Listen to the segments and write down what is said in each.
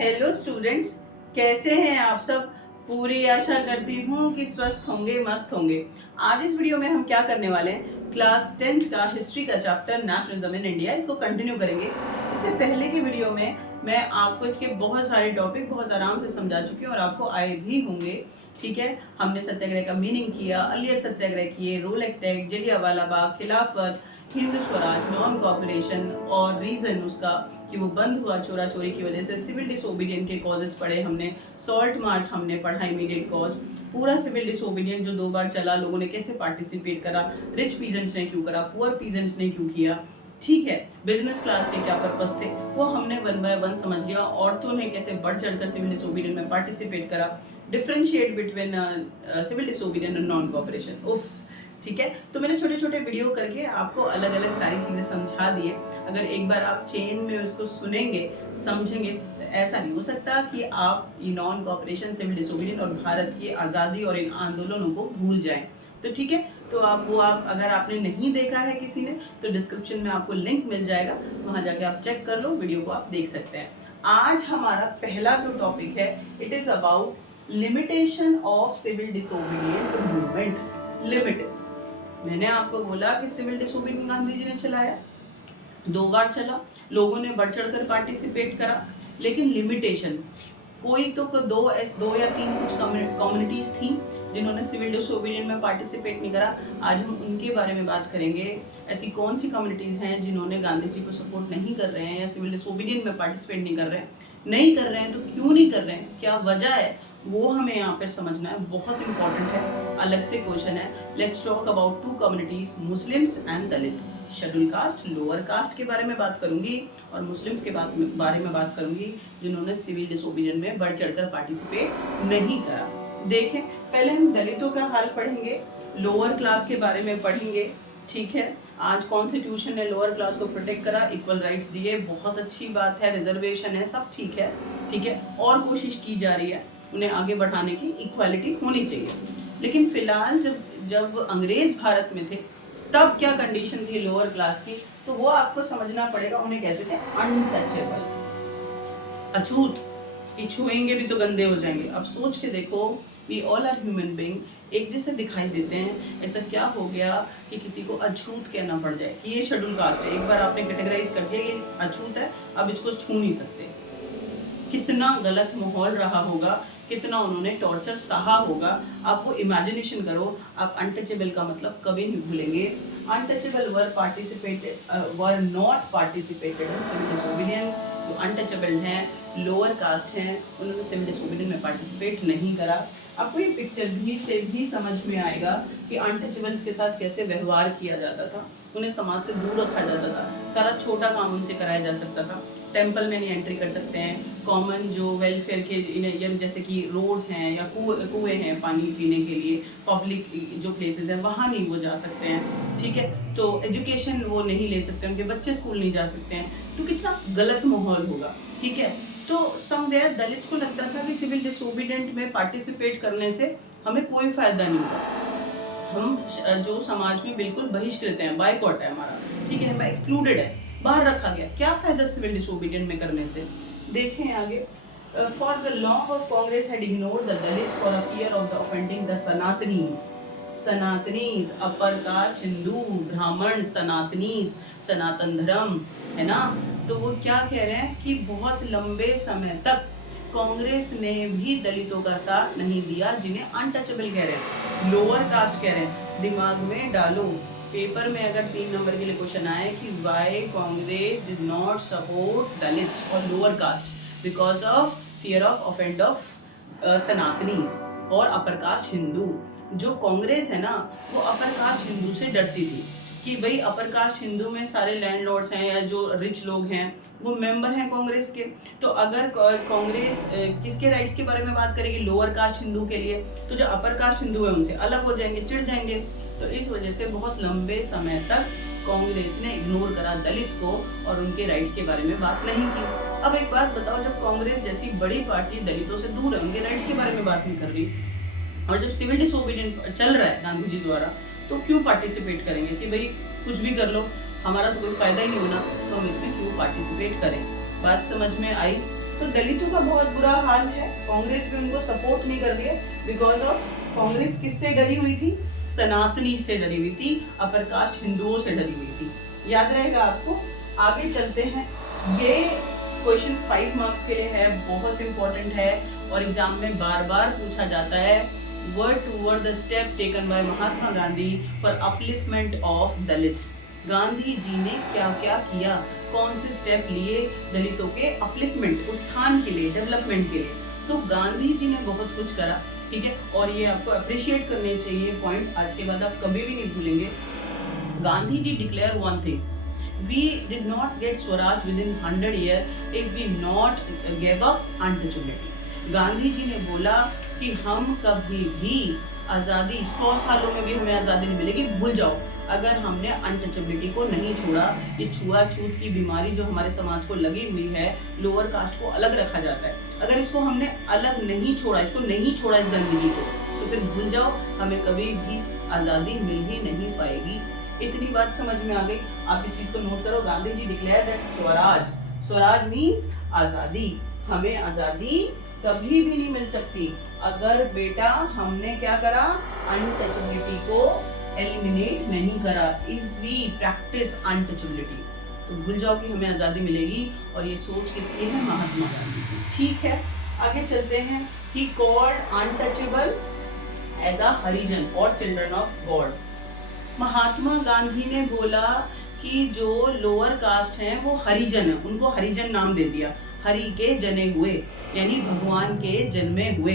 Hello students, कैसे हैं आप सब। पूरी आशा करती हूँ कि स्वस्थ होंगे, मस्त होंगे। आज इस वीडियो में हम क्या करने वाले हैं, क्लास 10th का हिस्ट्री का चैप्टर नेशनलिज्म इन इंडिया, इसको कंटिन्यू करेंगे। इससे पहले की वीडियो में मैं आपको इसके बहुत सारे टॉपिक बहुत आराम से समझा चुकी हूँ और आपको आए भी होंगे। ठीक है, हमने सत्याग्रह का मीनिंग किया, अलियर सत्याग्रह किए, रोल एक्ट, जलियांवाला बाग, खिलाफत, हिंद स्वराज, नॉन कॉपरेशन और रीजन उसका कि वो बंद हुआ चोरा चोरी की वजह से, सिविल डिसोबीडियंट के कॉजेज पढ़े हमने, सॉल्ट मार्च हमने पढ़ा, इमीडिएट कॉज, पूरा सिविल डिसोबीडियंट जो 2 बार चला, लोगों ने कैसे पार्टिसिपेट करा, रिच पीजेंट्स ने क्यों करा, पुअर पीजेंट्स ने क्यों किया। ठीक है, बिजनेस क्लास के क्या पर्पस थे वो हमने 1 बाय 1 समझ लिया। औरतों ने कैसे बढ़ चढ़कर सिविल डिसोबीडियंट में पार्टिसिपेट करा, डिफरेंशिएट बिटवीन सिविल डिसोबीडियंट और नॉन कॉपरेशन। उफ, ठीक है। तो मैंने छोटे छोटे वीडियो करके आपको अलग अलग सारी चीज़ें समझा दिए। अगर एक बार आप चेन में उसको सुनेंगे, समझेंगे, तो ऐसा नहीं हो सकता कि आप ये नॉन कॉपरेशन, सिविल डिसोबीडियंट और भारत की आज़ादी और इन आंदोलनों को भूल जाएं। तो ठीक है, तो आप अगर आपने नहीं देखा है किसी ने तो डिस्क्रिप्शन में आपको लिंक मिल जाएगा, वहाँ जाके आप चेक कर लो, वीडियो को आप देख सकते हैं। आज हमारा पहला जो टॉपिक है, it is about limitation of civil disobedient movement. Limit, मैंने आपको बोला कि सिविल डिसोबीडियंट गांधी जी ने चलाया, 2 बार चला, लोगों ने बढ़ चढ़कर पार्टिसिपेट करा, लेकिन लिमिटेशन, कोई तो दो या तीन कुछ कम्युनिटीज थी जिन्होंने सिविल डिसोबीडियंट में पार्टिसिपेट नहीं करा। आज हम उनके बारे में बात करेंगे। ऐसी कौन सी कम्युनिटीज हैं जिन्होंने गांधी जी को सपोर्ट नहीं कर रहे हैं या सिविल डिसोबीडियंट में पार्टिसिपेट नहीं कर रहे हैं, तो क्यों नहीं कर रहे हैं, क्या वजह है, वो हमें यहाँ पर समझना है, बहुत इंपॉर्टेंट है, अलग से क्वेश्चन है। Let's talk about 2 communities, Muslims and Dalit. Schedule caste, lower caste के बारे में बात करूंगी और मुस्लिम्स के बारे में बात करूंगी जिन्होंने सिविल डिसोबीडियंट में बढ़ चढ़कर पार्टिसिपेट नहीं करा। देखें, पहले हम दलितों का हाल पढ़ेंगे, लोअर क्लास के बारे में पढ़ेंगे। ठीक है, आज कॉन्स्टिट्यूशन ने लोअर क्लास को प्रोटेक्ट करा, इक्वल राइट्स दिए, बहुत अच्छी बात है, रिजर्वेशन है, सब ठीक है। ठीक है, और कोशिश की जा रही है उन्हें आगे बढ़ाने की, इक्वालिटी होनी चाहिए। लेकिन फिलहाल जब अंग्रेज भारत में थे तब क्या कंडीशन थी लोअर क्लास की, तो वो आपको समझना पड़ेगा। उन्हें कहते थे अनटचेबल, अछूत, कि छुएंगे भी तो गंदे हो जाएंगे। अब सोच के देखो, we all are human being, एक जैसे दिखाई देते हैं, ऐसा क्या हो गया कि किसी को अछूत कहना पड़ जाए कि ये शेड्यूल कास्ट है। एक बार आपने कैटेगराइज कर दिया ये अछूत है, अब इसको छू नहीं सकते। कितना गलत माहौल रहा होगा, कितना उन्होंने टॉर्चर सहा होगा। आप वो इमेजिनेशन करो। आप अनटचेबल का मतलब कभी नहीं भूलेंगे। Untouchable were not participated in civil disobedient. जो अनटचेबल हैं, लोअर कास्ट हैं, उन्होंने सिविल डिसोबीडियंट में पार्टिसिपेट नहीं करा। आपको ये पिक्चर से भी समझ में आएगा कि अनटचेबल्स के साथ कैसे व्यवहार किया जाता था, उन्हें समाज से दूर रखा जाता था, सारा छोटा काम उनसे कराया जा सकता था। टेंपल में नहीं एंट्री कर सकते हैं, कॉमन जो वेलफेयर के जैसे कि रोड्स हैं या कुएं हैं पानी पीने के लिए, पब्लिक जो प्लेसेस हैं वहाँ नहीं वो जा सकते हैं। ठीक है, तो एजुकेशन वो नहीं ले सकते, उनके बच्चे स्कूल नहीं जा सकते हैं। तो कितना गलत माहौल होगा। ठीक है, तो समवेयर दलित्स को लगता था कि सिविल डिसोबीडियंट में पार्टिसिपेट करने से हमें कोई फायदा नहीं होगा, हम जो समाज में बिल्कुल बहिष्कृत हैं, बायकॉट है हमारा। ठीक है, हमें एक्सक्लूडेड है, बाहर रखा गया। क्या फायदा सिविल डिसोबीडियंट में करने से। देखें आगे, for the long of Congress had ignored the Dalits for a fear of the offending the Sanatanis, upper caste, Hindu, Brahmin, Sanatanis, सनातन धर्म, है ना। तो वो क्या कह रहे हैं कि बहुत लंबे समय तक कांग्रेस ने भी दलितों का साथ नहीं दिया, जिन्हें अनटचेबल कह रहे हैं, लोअर कास्ट कह रहे हैं। दिमाग में डालो, पेपर में अगर 3 नंबर के लिए क्वेश्चन आए कि why Congress did not support Dalits और lower caste, because of fear of offend of Sanatanis और अपर कास्ट हिंदू। जो कांग्रेस है ना, वो अपर कास्ट हिंदू से डरती थी कि भाई अपर कास्ट हिंदू में सारे लैंडलॉर्ड्स हैं या जो रिच लोग हैं वो मेंबर हैं कांग्रेस के। तो अगर कांग्रेस किसके राइट्स के बारे में बात करेगी, लोअर कास्ट हिंदू के लिए, तो जो अपर कास्ट हिंदू है उनसे अलग हो जाएंगे, चिढ़ जाएंगे। तो इस वजह से बहुत लंबे समय तक कांग्रेस ने इग्नोर करा दलित्स को और उनके राइट्स के बारे में बात नहीं की। अब एक बात बताओ, जब कांग्रेस जैसी बड़ी पार्टी दलितों से दूर है, उनके राइट्स के बारे में बात नहीं कर रही, और जब सिविल डिसोबीडियंट चल रहा है गांधी जी द्वारा, तो क्यों पार्टिसिपेट करेंगे कि भाई कुछ भी कर लो, हमारा तो कोई फायदा ही नहीं होना, तो हम इसमें क्यों पार्टिसिपेट करें। बात समझ में आई। तो दलितों का बहुत बुरा हाल है, कांग्रेस भी उनको सपोर्ट नहीं कर रही है, बिकॉज ऑफ कांग्रेस किससे डरी हुई थी? सनातनी से डरी हुई थी, अपर कास्ट हिंदुओं से डरी हुई थी। याद रहेगा आपको। आगे चलते हैं, ये क्वेश्चन 5 मार्क्स के लिए है, बहुत इंपॉर्टेंट है और एग्जाम में बार बार पूछा जाता है। Word toward the step taken by Mahatma Gandhi for upliftment of Dalits. Gandhi ji ने क्या क्या किया, कौन से स्टेप लिए दलितों के अपलिफ्टमेंट, उत्थान के लिए, डेवलपमेंट के लिए? तो गांधी जी ने बहुत कुछ करा, ठीक है, और ये आपको अप्रिशिएट करने चाहिए पॉइंट, आज के बाद आप कभी भी नहीं भूलेंगे। Gandhi ji declare one thing, we did not get Swaraj within 100 years if we not gave up untouchability। Gandhi ji ने बोला कि हम कभी भी आज़ादी 100 सालों में भी हमें आज़ादी नहीं मिलेगी, भूल जाओ, अगर हमने अनटचेबिलिटी को नहीं छोड़ा। ये छुआछूत की बीमारी जो हमारे समाज को लगी हुई है, लोअर कास्ट को अलग रखा जाता है, अगर इसको हमने अलग नहीं छोड़ा, इसको नहीं छोड़ा इस गंदगी को, तो फिर भूल जाओ, हमें कभी भी आज़ादी मिल ही नहीं पाएगी। इतनी बात समझ में आ गई, आप इस चीज को नोट करो। Gandhi ji declare that Swaraj, Swaraj means आजादी, हमें आजादी कभी भी नहीं मिल सकती अगर बेटा हमने क्या करा, अनटचेबिलिटी को एलिमिनेट नहीं करा। इफ वी प्रैक्टिस अनटचेबिलिटी, तो भूल जाओ कि हमें आजादी मिलेगी। और ये सोच किसकी है? महात्मा गांधी की। ठीक है, आगे चलते हैं। He called untouchable as a Harijan और children of God. Mahatma Gandhi ने बोला कि जो लोअर कास्ट हैं वो हरिजन है, उनको हरिजन नाम दे दिया, हरि के जने हुए, यानी भगवान के जन्मे हुए,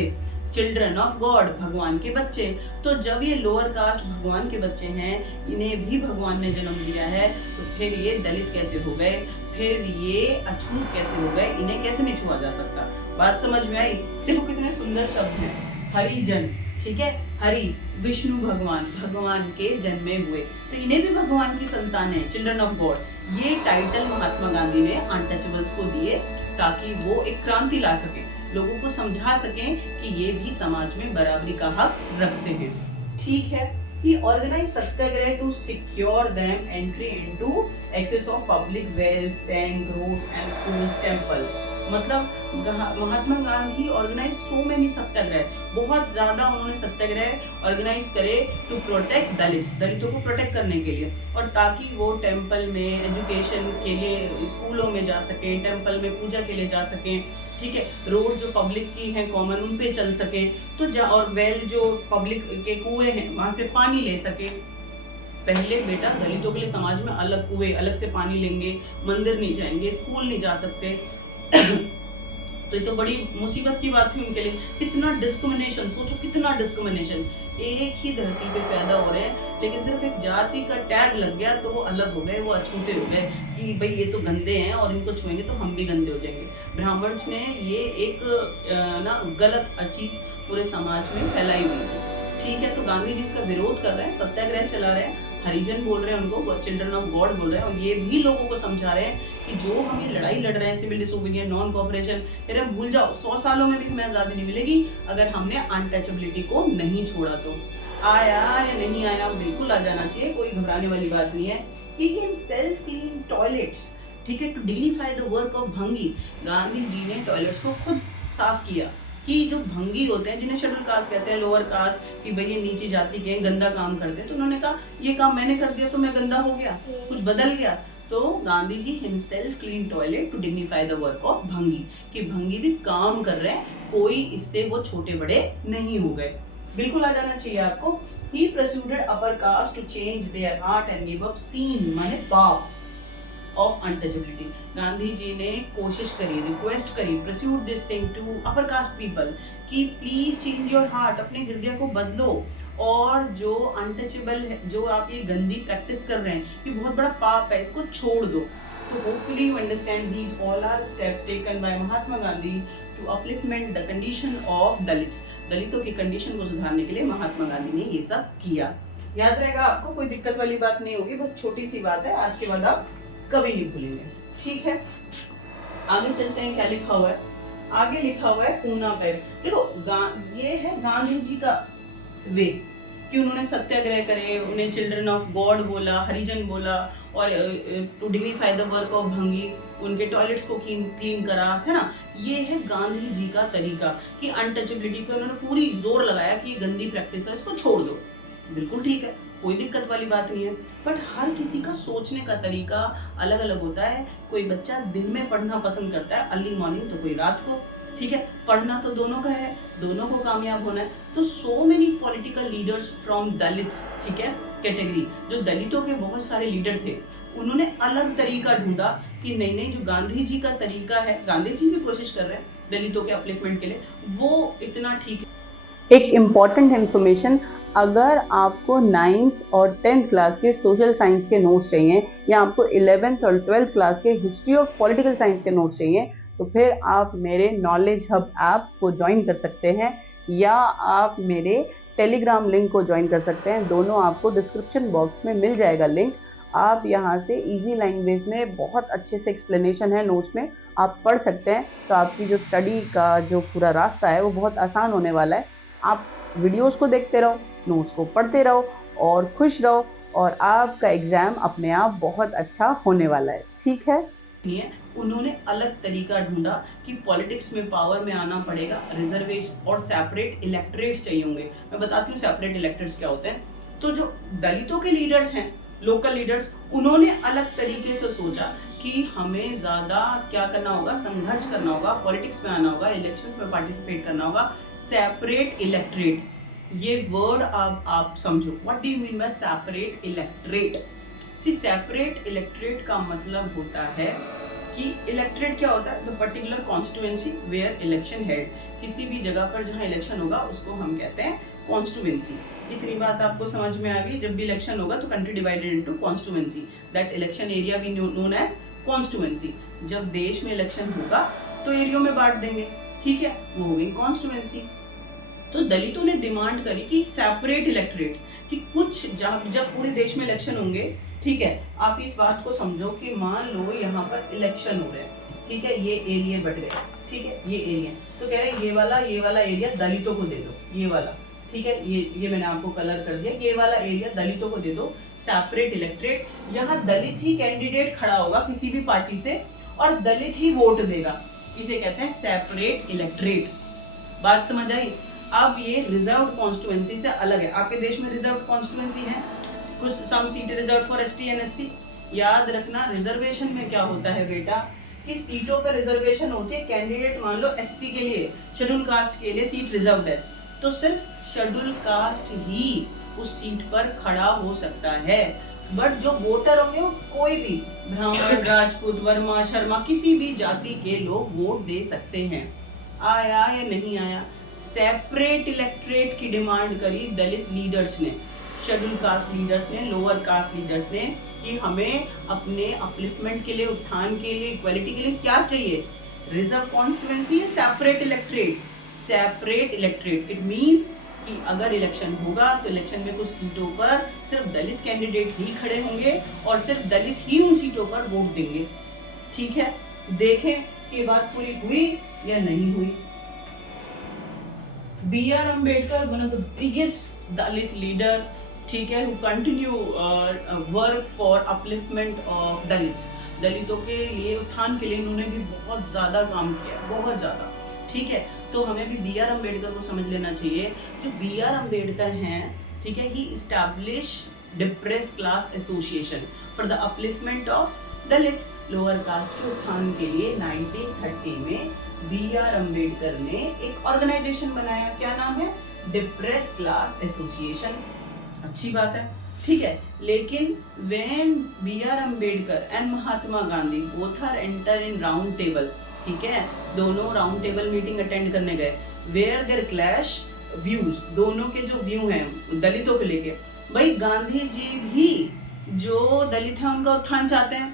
चिल्ड्रन ऑफ गॉड, भगवान के बच्चे। तो जब ये लोअर कास्ट भगवान के बच्चे हैं, इन्हें भी भगवान ने जन्म दिया है, तो फिर ये दलित कैसे हो गए, फिर ये अछूत कैसे हो गए, इन्हें कैसे नहीं छुआ जा सकता? बात समझ में आई? देखो कितने सुंदर शब्द हैं, हरिजन, ठीक है, हरि विष्णु भगवान, भगवान के जन्मे हुए, तो इन्हें भी भगवान की संतान है, चिल्ड्रन ऑफ गॉड। ये टाइटल महात्मा गांधी ने अनटचेबल्स को दिए ताकि वो एक क्रांति ला सके, लोगों को समझा सकें कि ये भी समाज में बराबरी का हक रखते हैं। ठीक है, he organized Satyagraha to secure them entry into access of public wells, tank, roads and schools, temple। मतलब Mahatma Gandhi organise so many सत्याग्रह, बहुत ज्यादा उन्होंने सत्याग्रह ऑर्गेनाइज करे टू प्रोटेक्ट दलित्स, दलितों को प्रोटेक्ट करने के लिए, और ताकि वो टेंपल में एजुकेशन के लिए, स्कूलों में जा सके, टेंपल में पूजा के लिए जा सके, ठीक है, रोड जो पब्लिक की है कॉमन उन पे चल सके, तो और वेल जो पब्लिक के कुएं हैं वहां से पानी ले सके। पहले बेटा दलितों के लिए समाज में अलग कुएं, अलग से पानी लेंगे, मंदिर नहीं जाएंगे, स्कूल नहीं जा सकते, तो ये तो बड़ी मुसीबत की बात थी उनके लिए। कितना डिस्क्रिमिनेशन, सोचो कितना डिस्क्रिमिनेशन, एक ही धरती पे पैदा हो रहे हैं, लेकिन सिर्फ एक जाति का टैग लग गया तो वो अलग हो गए, वो अछूते हो गए कि भाई ये तो गंदे हैं और इनको छुएंगे तो हम भी गंदे हो जाएंगे। ब्राह्मण ने ये एक ना गलत चीज पूरे समाज में फैलाई हुई थी। ठीक है, तो गांधी जी इसका विरोध कर रहे हैं, सत्याग्रह चला रहे हैं, हरिजन बोल रहे हैं उनको, चिल्ड्रन ऑफ गॉड बोल रहे हैं, और ये भी लोगों को समझा रहे हैं कि जो हम ये लड़ाई लड़ रहे हैं, सिविल डिसोबीडियंस, नॉन कोऑपरेशन, अरे भूल जाओ, 100 सालों में भी हमें आजादी नहीं मिलेगी अगर हमने अनटचेबिलिटी को नहीं छोड़ा। तो आया या नहीं आया, बिल्कुल आ जाना चाहिए, कोई घबराने वाली बात नहीं है। ही हिमसेल्फ क्लीन टॉयलेट्स, ठीक है, to dignify the work of Bhangi. Gandhi ji ने टॉयलेट्स को खुद साफ किया कि जो भंगी होते हैं, जिन्हें शेड्यूल कास्ट कहते हैं, लोअर कास्ट, कि भाई ये नीची जाति के गंदा काम करते हैं, तो उन्होंने कहा ये काम मैंने कर दिया तो मैं गंदा हो गया, कुछ बदल गया। तो Gandhi ji himself clean toilet to dignify the work of Bhangi, कि भंगी भी काम कर रहे हैं, कोई इससे वो छोटे बड़े नहीं हो गए। बिल्कुल आ जाना चाहिए आपको। He persuaded upper caste to change their heart and give up sin, माने पाप ऑफ अनटचेबिलिटी। गांधी जी ने कोशिश करी, रिक्वेस्ट करी, persuade this thing to upper caste people कि प्लीज चेंज योर हार्ट, अपने हृदय को बदलो, और जो अनटचेबल है, जो आप ये गंदी प्रैक्टिस कर रहे हैं, ये बहुत बड़ा पाप है, इसको छोड़ दो। तो hopefully you understand these all are step taken by Mahatma Gandhi to upliftment the condition of Dalits. दलितों की कंडीशन को सुधारने के लिए महात्मा गांधी ने ये सब किया। याद रहेगा आपको, कोई दिक्कत वाली बात नहीं होगी, बहुत छोटी सी बात है, आज के बाद आप कभी नहीं भूलेंगे। ठीक है, आगे चलते हैं, क्या लिखा हुआ है? आगे लिखा हुआ है पूना पैर। देखो ये है गांधी जी का वे, कि उन्होंने सत्याग्रह करे, उन्हें चिल्ड्रन ऑफ गॉड बोला, हरिजन बोला, और to dignify the work of Bhangi, उनके टॉयलेट्स को क्लीन करा, है ना। ये है गांधी जी का तरीका कि अनटचेबिलिटी पे उन्होंने पूरी जोर लगाया कि ये गंदी प्रैक्टिस है, इसको छोड़ दो। बिल्कुल ठीक है, कोई दिक्कत वाली बात नहीं है, बट हर किसी का सोचने का तरीका अलग अलग होता है। कोई बच्चा दिन में पढ़ना पसंद करता है अर्ली मॉर्निंग, तो कोई रात को, ठीक है। पढ़ना तो दोनों का है, दोनों को कामयाब होना है। तो so many political leaders from Dalit, ठीक है, कैटेगरी, जो दलितों के बहुत सारे लीडर थे, उन्होंने अलग तरीका ढूंढा कि नहीं नहीं, जो गांधी जी का तरीका है, गांधी जी भी कोशिश कर रहे हैं दलितों के अपलिफ्टमेंट के लिए, वो इतना ठीक है। एक इम्पॉर्टेंट इन्फॉर्मेशन, अगर आपको 9th और 10th क्लास के सोशल साइंस के नोट्स चाहिए, या आपको 11th और 12th क्लास के हिस्ट्री ऑफ पॉलिटिकल साइंस के नोट्स चाहिए, तो फिर आप मेरे नॉलेज हब ऐप को ज्वाइन कर सकते हैं, या आप मेरे टेलीग्राम लिंक को ज्वाइन कर सकते हैं। दोनों आपको डिस्क्रिप्शन बॉक्स में मिल जाएगा लिंक। आप यहाँ से इजी लैंग्वेज में बहुत अच्छे से एक्सप्लेनेशन है नोट्स में, आप पढ़ सकते हैं। तो आपकी जो स्टडी का जो पूरा रास्ता है वो बहुत आसान होने वाला है। आप वीडियोस को देखते रहो, नोट्स को पढ़ते रहो और खुश रहो, और आपका एग्ज़ाम अपने आप बहुत अच्छा होने वाला है, ठीक है। उन्होंने अलग तरीका ढूंढा कि पॉलिटिक्स में पावर में आना पड़ेगा, रिजर्वेशन और सेपरेट इलेक्टरेट्स चाहिए होंगे। मैं बताती हूँ सेपरेट इलेक्टरेट्स क्या होते हैं। तो जो दलितों के लीडर्स हैं, लोकल लीडर्स, उन्होंने अलग तरीके से सोचा कि हमें ज़्यादा क्या करना होगा, संघर्ष करना होगा, पॉलिटिक्स में आना होगा, इलेक्शंस में पार्टिसिपेट करना होगा। सेपरेट इलेक्टरेट, ये वर्ड आप समझो, what do you mean by separate electorate. See separate electorate का मतलब होता है कि इलेक्टरेट क्या होता है, the particular constituency where election held. किसी भी जगह पर जहाँ इलेक्शन होगा उसको हम कहते हैं कॉन्स्टिट्यूएंसी। इतनी बात आपको समझ में आ गई। जब भी इलेक्शन होगा तो country divided into constituency, that election area भी नोन एज कॉन्स्टिट्यूएंसी। जब देश में इलेक्शन होगा तो एरियो में बांट देंगे, ठीक है, वो हो गई कॉन्स्टिट्यूएंसी। तो दलितों ने डिमांड करी कि सेपरेट इलेक्टरेट, कि कुछ जब पूरे देश में इलेक्शन होंगे, ठीक है, आप इस बात को समझो कि मान लो यहाँ पर इलेक्शन हो रहे हैं, ठीक है, ये एरिया बढ़ गए, ठीक है, ये एरिया, तो कह रहे हैं ये वाला एरिया दलितों को दे दो, ये वाला, ठीक है, ये मैंने आपको कलर कर दिया, ये वाला एरिया दलितों को दे दो, सेपरेट इलेक्टरेट। यहाँ दलित ही कैंडिडेट खड़ा होगा किसी भी पार्टी से और दलित ही वोट देगा, इसे कहते हैं सेपरेट इलेक्टरेट। बात समझ आई। अब ये रिजर्व कॉन्स्टिट्यूएंसी से अलग है। आपके देश में रिजर्व कॉन्स्टिट्यूएंसी है, कुछ some seat reserve for ST and SC. याद रखना, रिजर्वेशन में क्या होता है बेटा, कि सीटों पर रिजर्वेशन होती है। कैंडिडेट मान लो एसटी के लिए, शेड्यूल कास्ट के लिए सीट रिजर्व है, तो सिर्फ शेड्यूल कास्ट ही उस सीट पर खड़ा हो सकता है। बट जो वोटर होंगे वो कोई भी ब्राह्मण, राजपूत, वर्मा, शर्मा, किसी भी जाति के लोग वोट दे सकते हैं। आया या नहीं आया। सेपरेट इलेक्टरेट की डिमांड करी दलित लीडर्स ने, शेड्यूल कास्ट लीडर्स ने, लोअर कास्ट लीडर्स ने, कि हमें अपने अपलिफ्टमेंट के लिए, उत्थान के लिए, इक्वालिटी के लिए क्या चाहिए, reserve constituency, separate electorate. Separate electorate it means कि अगर इलेक्शन होगा तो इलेक्शन में कुछ सीटों पर सिर्फ दलित कैंडिडेट ही खड़े होंगे और सिर्फ दलित ही उन सीटों पर वोट देंगे, ठीक है। देखें कि बात पूरी हुई या नहीं हुई। B.R. Ambedkar, one of the biggest Dalit leader, ठीक है, who continue work for upliftment of Dalits, दलितों के लिए, उत्थान के लिए इन्होंने भी बहुत ज़्यादा काम किया, बहुत ज़्यादा, ठीक है। तो हमें भी B.R. अम्बेडकर को समझ लेना चाहिए। जो B.R. अम्बेडकर हैं, ठीक है, ही establish depressed class association for the upliftment of Dalits, lower caste के उत्थान के लिए 1930 में B.R. अम्बेडकर ने एक ऑर्गेनाइजेशन बनाया। क्या नाम है? Depressed class association. अच्छी बात है, ठीक है। लेकिन when B.R. Ambedkar and Mahatma Gandhi both are enter in round table, ठीक है, दोनों राउंड टेबल मीटिंग अटेंड करने गए, वेयर देयर क्लैश व्यूज, दोनों के जो व्यू हैं दलितों को लेके। भाई गांधी जी भी जो दलित हैं उनका उत्थान चाहते हैं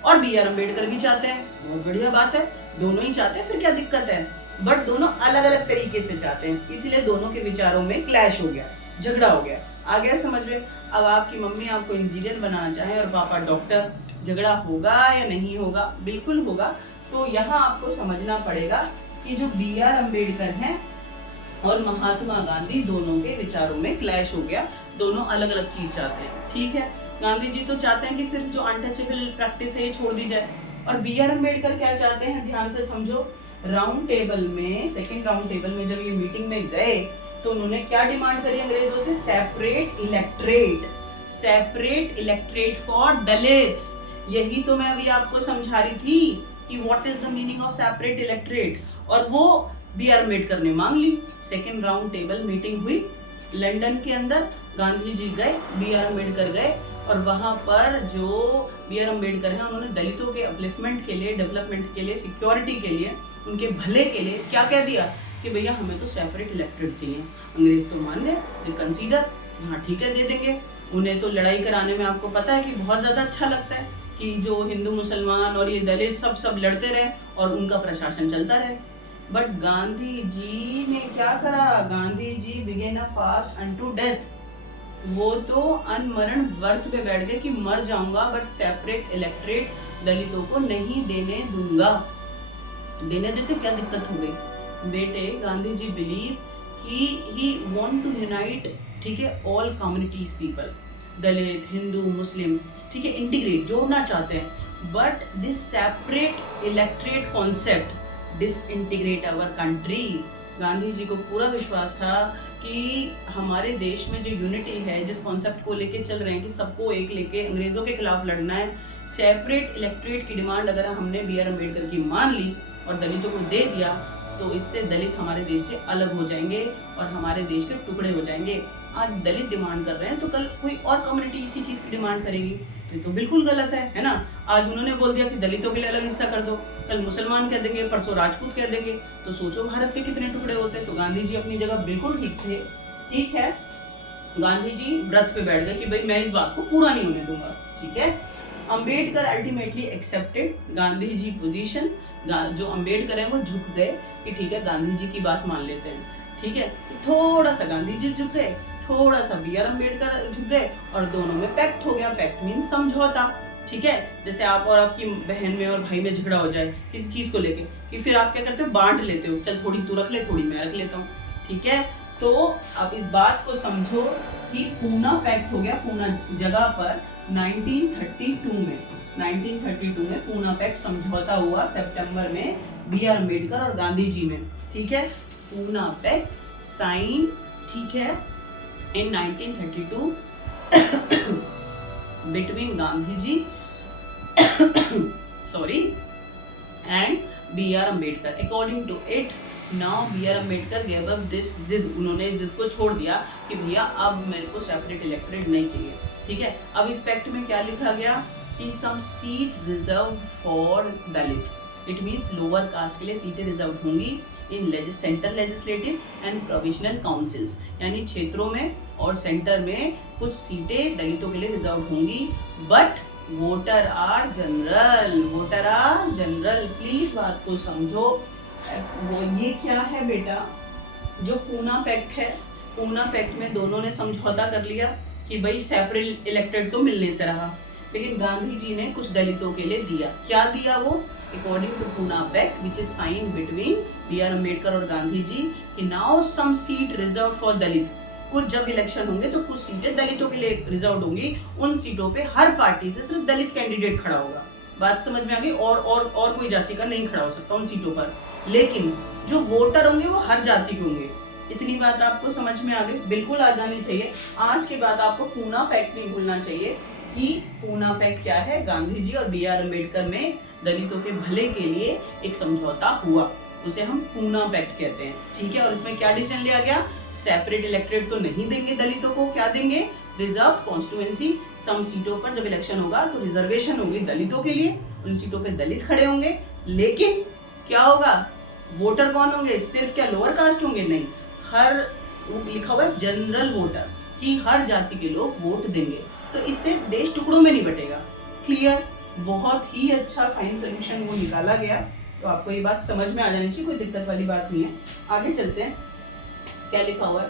और B.R. अम्बेडकर भी चाहते हैं, बहुत बढ़िया बात है, दोनों ही चाहते हैं, फिर क्या दिक्कत है। बट दोनों अलग अलग तरीके से चाहते हैं, इसलिए दोनों के विचारों में क्लैश हो गया, झगड़ा हो गया। आ गया समझ में? अब आपकी मम्मी आपको इंजीनियर बनाना चाहे और पापा डॉक्टर, झगड़ा होगा या नहीं होगा? बिल्कुल होगा। तो यहाँ आपको समझना पड़ेगा कि जो B.R. अम्बेडकर हैं और महात्मा गांधी दोनों के विचारों में क्लैश हो गया, दोनों अलग अलग चीज चाहते हैं। ठीक है, गांधी जी तो चाहते हैं कि सिर्फ जो अनटचेबल प्रैक्टिस है ये छोड़ दी जाए, और बी आर अम्बेडकर क्या चाहते हैं, ध्यान से समझो। राउंड टेबल में, सेकेंड राउंड टेबल में जब ये मीटिंग में गए तो उन्होंने क्या डिमांड करी अंग्रेजों से, सेपरेट इलेक्ट्रेट फॉर दलित्स। यही तो मैं अभी आपको समझा रही थी कि what is the meaning of separate electorate, और वो बी आर अम्बेडकर ने मांग ली। सेकेंड राउंड टेबल मीटिंग हुई लंदन के अंदर, गांधी जी गए, बी आर अम्बेडकर गए, और वहां पर जो बी आर अम्बेडकर हैं उन्होंने दलितों के अपलिफ्टमेंट के लिए, डेवलपमेंट के लिए, सिक्योरिटी के लिए, उनके भले के लिए क्या कह दिया कि भैया हमें तो सेपरेट इलेक्ट्रेट चाहिए। अंग्रेज तो मान गए, दे कंसीडर, हाँ ठीक है दे देंगे। उन्हें तो लड़ाई कराने में आपको पता है कि बहुत ज्यादा अच्छा लगता है कि जो हिंदू मुसलमान और ये दलित सब लड़ते रहे और उनका प्रशासन चलता रहे। बट गांधी जी ने क्या करा, Gandhi ji began a fast unto death. वो तो अनमरण व्रत पे बैठ गए कि मर जाऊंगा बट सेपरेट इलेक्ट्रेट दलितों को नहीं देने दूंगा। देने देते क्या दिक्कत हो गई बेटे, गांधी जी बिलीव कि ही वांट टू यूनाइट, ठीक है, all communities people, Dalit, Hindu, Muslim, ठीक है, इंटीग्रेट, जोड़ना चाहते हैं। But this separate electorate concept disintegrate our country. Gandhi ji को पूरा विश्वास था कि हमारे देश में जो यूनिटी है, जिस कॉन्सेप्ट को लेके चल रहे हैं कि सबको एक लेके अंग्रेजों के खिलाफ लड़ना है, सेपरेट इलेक्ट्रेट की डिमांड अगर हमने बी आर अम्बेडकर की मान ली और दलितों को दे दिया तो इससे दलित हमारे देश से अलग हो जाएंगे और हमारे देश के टुकड़े हो जाएंगे। आज दलित डिमांड कर रहे हैं तो कल कोई और कम्युनिटी इसी चीज की डिमांड करेगी, तो बिल्कुल गलत है ना। आज उन्होंने बोल दिया कि दलितों के लिए अलग हिस्सा कर दो, कल मुसलमान कह देंगे, परसों राजपूत कह देंगे, तो सोचो भारत के कितने टुकड़े होते। तो गांधी जी अपनी जगह बिल्कुल ठीक थे, ठीक है। गांधी जी व्रत पे बैठ गए कि भाई मैं इस बात को पूरा नहीं होने दूंगा, ठीक है। Ambedkar ultimately accepted Gandhi ji position. जो अंबेडकर है वो झुक गए कि ठीक है गांधी जी की बात मान लेते हैं, ठीक है। थोड़ा सा गांधी जी झुक गए, थोड़ा सा बी आर अम्बेडकर झुक गए और दोनों में पैक्ट हो गया। पैक्ट मीन समझौता, ठीक है। जैसे आप और आपकी बहन में और भाई में झगड़ा हो जाए किसी चीज को लेके, कि फिर आप क्या करते हो, बांट लेते हो, चल थोड़ी तू रख ले, थोड़ी मैं रख लेता हूँ, ठीक है। तो आप इस बात को समझो कि पूना पैक्ट हो गया, पूना जगह पर 1932 में पूना पैक्ट समझौता हुआ सितंबर में बी आर अम्बेडकर और गांधी जी में, ठीक है। पूना पैक्ट साइन, ठीक है, in 1932 between Gandhi ji sorry and B R Ambedkar. According to it now B R Ambedkar gave up this जिद, उन्होंने इस जिद को छोड़ दिया कि भैया अब मेरे को सेपरेट इलेक्ट्रेट नहीं चाहिए, ठीक है। अब इस पैक्ट में क्या लिखा गया कि some seat reserve for Dalit, it means lower caste के लिए सीटें रिजर्व होंगी in central legislative and provincial councils, यानी क्षेत्रों में और सेंटर में कुछ सीटें दलितों के लिए रिजर्व होंगी। But voter are general, voter are general, please बात को समझो। वो ये क्या है बेटा, जो पूना पैक्ट है, पूना पैक्ट में दोनों ने समझौता कर लिया कि भाई सेपरेट इलेक्टेड तो मिलने से रहा, लेकिन गांधी जी ने कुछ दलितों के लिए दिया। क्या दिया वो, according to Poona pact which is sign between B R Ambedkar और गांधी जी, कि now some seat reserve for Dalit, कुछ जब इलेक्शन होंगे तो कुछ सीटें दलितों के लिए रिजर्व होंगी, उन सीटों पे हर पार्टी से सिर्फ दलित कैंडिडेट खड़ा होगा। बात समझ में आ गई, और कोई जाति का नहीं खड़ा हो सकता उन सीटों पर, लेकिन जो वोटर होंगे वो हर जाति के होंगे। इतनी बात आपको समझ में आ गई, बिल्कुल आ जानी चाहिए। आज के बाद आपको पूना पैक्ट नहीं भूलना चाहिए कि पूना पैक्ट क्या है। गांधी जी और बी आर अम्बेडकर में दलितों के भले के लिए एक समझौता हुआ, उसे हम पूना पैक्ट कहते हैं, ठीक है। और इसमें क्या डिसीजन लिया गया, सेपरेट इलेक्ट्रेट तो नहीं देंगे दलितों को, क्या देंगे, रिजर्व कॉन्स्टिट्यूएंसी। सम सीटों पर जब इलेक्शन होगा तो रिजर्वेशन होगी दलितों के लिए, उन सीटों पे दलित खड़े होंगे, लेकिन क्या होगा, वोटर कौन होंगे, सिर्फ क्या लोअर कास्ट होंगे, नहीं, हर लिखा हुआ है जनरल वोटर, कि हर जाति के लोग वोट देंगे। तो इससे देश टुकड़ों में नहीं बटेगा। क्लियर, बहुत ही अच्छा फाइन सोल्यूशन वो निकाला गया। तो आपको ये बात समझ में आ जानी चाहिए, कोई दिक्कत वाली बात नहीं है। आगे चलते हैं, क्या लिखा हुआ है।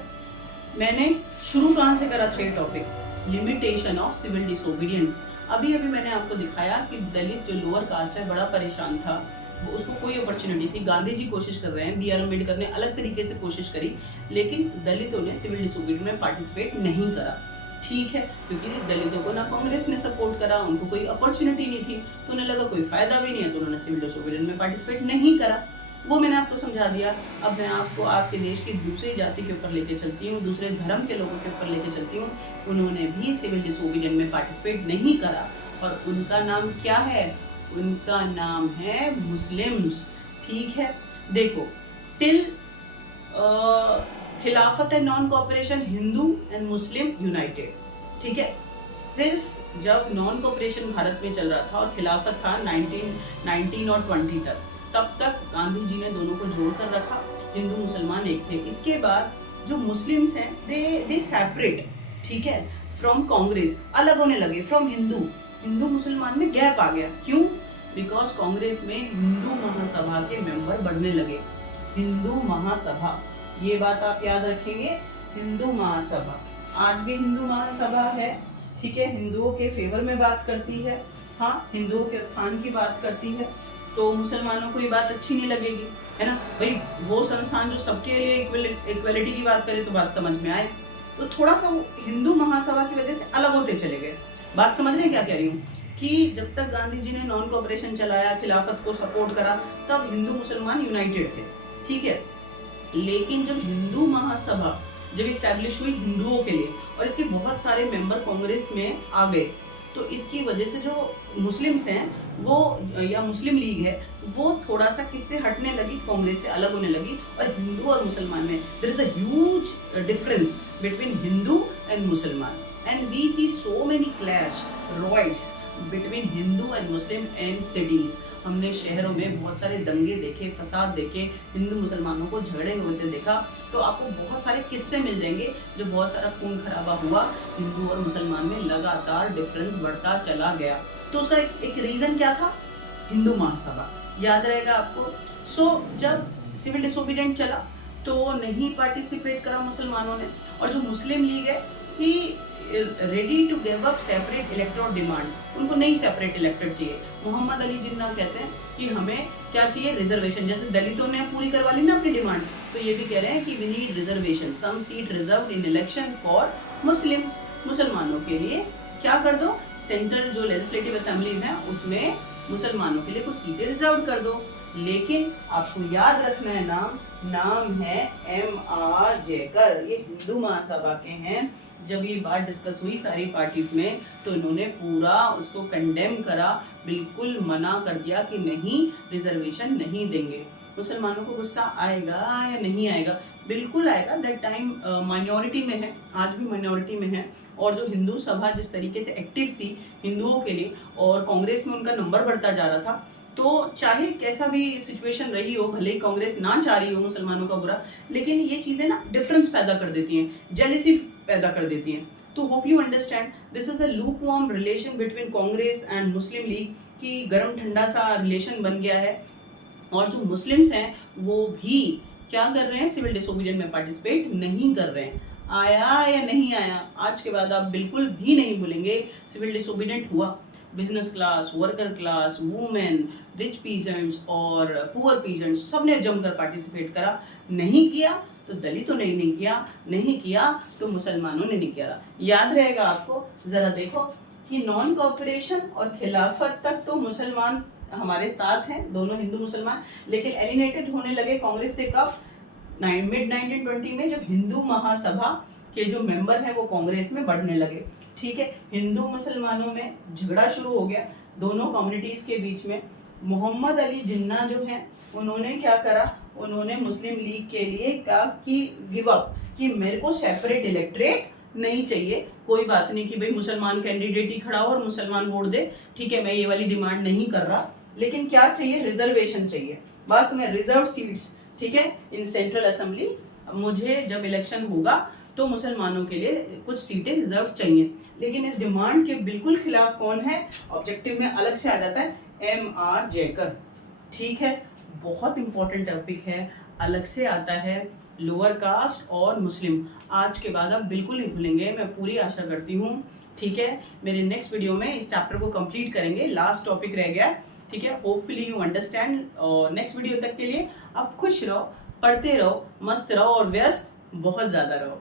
मैंने शुरू कहाँ से करा था ये topic, limitation of civil disobedient. अभी मैंने आपको दिखाया कि दलित जो लोअर कास्ट है बड़ा परेशान था उसको कोई अपॉर्चुनिटी थी। गांधी जी कोशिश कर रहे हैं, बी आर अम्बेडकर ने अलग तरीके से कोशिश करी, लेकिन दलितों ने सिविल डिसोबीडियंस में पार्टिसिपेट नहीं करा। ठीक है, क्योंकि दलितों को ना कांग्रेस ने सपोर्ट करा, उनको कोई अपॉर्चुनिटी नहीं थी, तो उन्हें लगा कोई फायदा भी नहीं है, तो उन्होंने सिविल डिसोबीडियंस में पार्टिसिपेट नहीं करा। वो मैंने आपको समझा दिया। अब मैं आपको आपके देश की दूसरी जाति के ऊपर लेके चलती हूँ, दूसरे धर्म के लोगों के ऊपर लेके चलती हूँ। उन्होंने भी सिविल डिसोबीडियंस में पार्टिसिपेट नहीं करा, और उनका नाम क्या है? उनका नाम है मुस्लिम्स। ठीक है, देखो, टिल खिलाफत and non cooperation Hindu and Muslim United. ठीक है, सिर्फ जब नॉन कोऑपरेशन भारत में चल रहा था और खिलाफत था 1919 और 20 तक, तब तक गांधी जी ने दोनों को जोड़ कर रखा, हिंदू मुसलमान एक थे। इसके बाद जो मुस्लिम्स हैं दे सेपरेट, ठीक है, फ्रॉम कांग्रेस, अलग होने लगे फ्रॉम हिंदू मुसलमान में गैप आ गया। क्यों? बिकॉज कांग्रेस में हिंदू महासभा के मेंबर बढ़ने लगे। हिंदू महासभा, ये बात आप याद रखेंगे, हिंदू महासभा आज भी हिंदू महासभा है। ठीक है, हिंदुओं के फेवर में बात करती है, हाँ, हिंदुओं के उत्थान की बात करती है। तो मुसलमानों को ये बात अच्छी नहीं लगेगी, है ना भाई। वो संस्थान जो सबके लिए इक्वलिटी की बात करे तो बात समझ में आए, तो थोड़ा सा हिंदू महासभा की वजह से अलग होते चले गए। बात समझ रहे हैं क्या कह रही हूँ? कि जब तक गांधी जी ने नॉन कोऑपरेशन चलाया, खिलाफत को सपोर्ट करा, तब हिंदू मुसलमान यूनाइटेड थे। ठीक है, लेकिन जब हिंदू महासभा जब इस्टेब्लिश हुई हिंदुओं के लिए, और इसके बहुत सारे मेंबर कांग्रेस में आ गए, तो इसकी वजह से जो मुस्लिम्स हैं वो, या मुस्लिम लीग है, वो थोड़ा सा किससे हटने लगी? कांग्रेस से अलग होने लगी। और हिंदू और मुसलमान में there is a huge difference between Hindu and मुसलमान, and we see so many clash riots between Hindu and Muslim in cities. हमने शहरों में बहुत सारे दंगे देखे, फसाद देखे, हिंदू मुसलमानों को झगड़े होते देखा। तो आपको बहुत सारे किस्से मिल जाएंगे जो बहुत सारा खून खराबा हुआ, हिंदू और मुसलमान में लगातार डिफरेंस बढ़ता चला गया। तो उसका एक रीजन क्या था? हिंदू महासभा, याद रहेगा आपको। सो जब सिविल डिसोबीडियंट चला तो नहीं पार्टिसिपेट करा मुसलमानों ने, और जो मुस्लिम लीग है ही ready to give up separate electoral demand, उनको नहीं सेपरेट इलेक्टेड चाहिए। मोहम्मद अली जिन्ना कहते हैं कि हमें क्या चाहिए? रिजर्वेशन। जैसे दलितों ने पूरी करवा ली ना अपनी डिमांड, तो ये भी कह रहे हैं कि we need reservation, some seat reserve in election for Muslims. मुसलमानों के लिए क्या कर दो? सेंट्रल जो लेजिस्लेटिव असेंबलीज हैं उसमें मुसलमानों के लिए कुछ सीटें रिजर्व कर दो। लेकिन आपको याद रखना है, नाम है M.R. जयकर, ये हिंदू महासभा के हैं। जब ये बात डिस्कस हुई सारी पार्टीज में, तो इन्होंने पूरा उसको कंडेम करा, बिल्कुल मना कर दिया कि नहीं, रिजर्वेशन नहीं देंगे। मुसलमानों को गुस्सा आएगा या नहीं आएगा? बिल्कुल आएगा। दैट टाइम माइनॉरिटी में है, आज भी माइनॉरिटी में है। और जो हिंदू सभा जिस तरीके से एक्टिव थी हिंदुओं के लिए, और कांग्रेस में उनका नंबर बढ़ता जा रहा था, तो चाहे कैसा भी सिचुएशन रही हो, भले ही कांग्रेस ना चाह रही हो मुसलमानों का बुरा, लेकिन ये चीज़ें ना डिफरेंस पैदा कर देती हैं, जेलिसी पैदा कर देती हैं। तो hope you understand this is the lukewarm relation between Congress and Muslim league, की गरम ठंडा सा रिलेशन बन गया है। और जो मुस्लिम्स हैं वो भी क्या कर रहे हैं? सिविल डिसोबीडियंस में पार्टिसिपेट नहीं कर रहे हैं। आया या नहीं आया, आज के बाद आप बिल्कुल भी नहीं भूलेंगे सिविल डिसोबीडियंट हुआ। Business class, worker class, women, rich peasants और पुअर पीजेंट्स, सबने जमकर पार्टिसिपेट करा। नहीं किया तो दलितों ने नहीं किया, नहीं किया तो मुसलमानों ने नहीं किया। याद रहेगा आपको। जरा देखो कि नॉन कोऑपरेशन और खिलाफत तक तो मुसलमान हमारे साथ हैं, दोनों हिंदू मुसलमान, लेकिन एलिनेटेड होने लगे कांग्रेस से कब? मिड 1920 में, जब हिंदू महासभा के जो मेंबर हैं वो कांग्रेस में बढ़ने लगे। ठीक है, हिंदू मुसलमानों में झगड़ा शुरू हो गया दोनों कम्युनिटीज के बीच में। मोहम्मद अली जिन्ना जो हैं उन्होंने क्या करा? उन्होंने मुस्लिम लीग के लिए कहा कि गिव अप, कि मेरे को सेपरेट इलेक्ट्रेट नहीं चाहिए, कोई बात नहीं कि भाई मुसलमान कैंडिडेट ही खड़ा हो और मुसलमान वोट दे, ठीक है, मैं ये वाली डिमांड नहीं कर रहा, लेकिन क्या चाहिए? रिजर्वेशन चाहिए, बस मैं रिजर्व सीट्स, ठीक है, इन सेंट्रल असेंबली, मुझे जब इलेक्शन होगा तो मुसलमानों के लिए कुछ सीटें रिजर्व चाहिए। लेकिन इस डिमांड के बिल्कुल खिलाफ कौन है? ऑब्जेक्टिव में अलग से आ जाता है M.R. जयकर। ठीक है, बहुत इंपॉर्टेंट टॉपिक है, अलग से आता है, लोअर कास्ट और मुस्लिम। आज के बाद आप बिल्कुल नहीं भूलेंगे, मैं पूरी आशा करती हूँ। ठीक है, मेरे नेक्स्ट वीडियो में इस चैप्टर को कंप्लीट करेंगे। लास्ट टॉपिक रह गया ठीक है, होपफुली यू अंडरस्टैंड। और नेक्स्ट वीडियो तक के लिए आप खुश रहो, पढ़ते रहो, मस्त रहो और व्यस्त बहुत ज़्यादा रहो।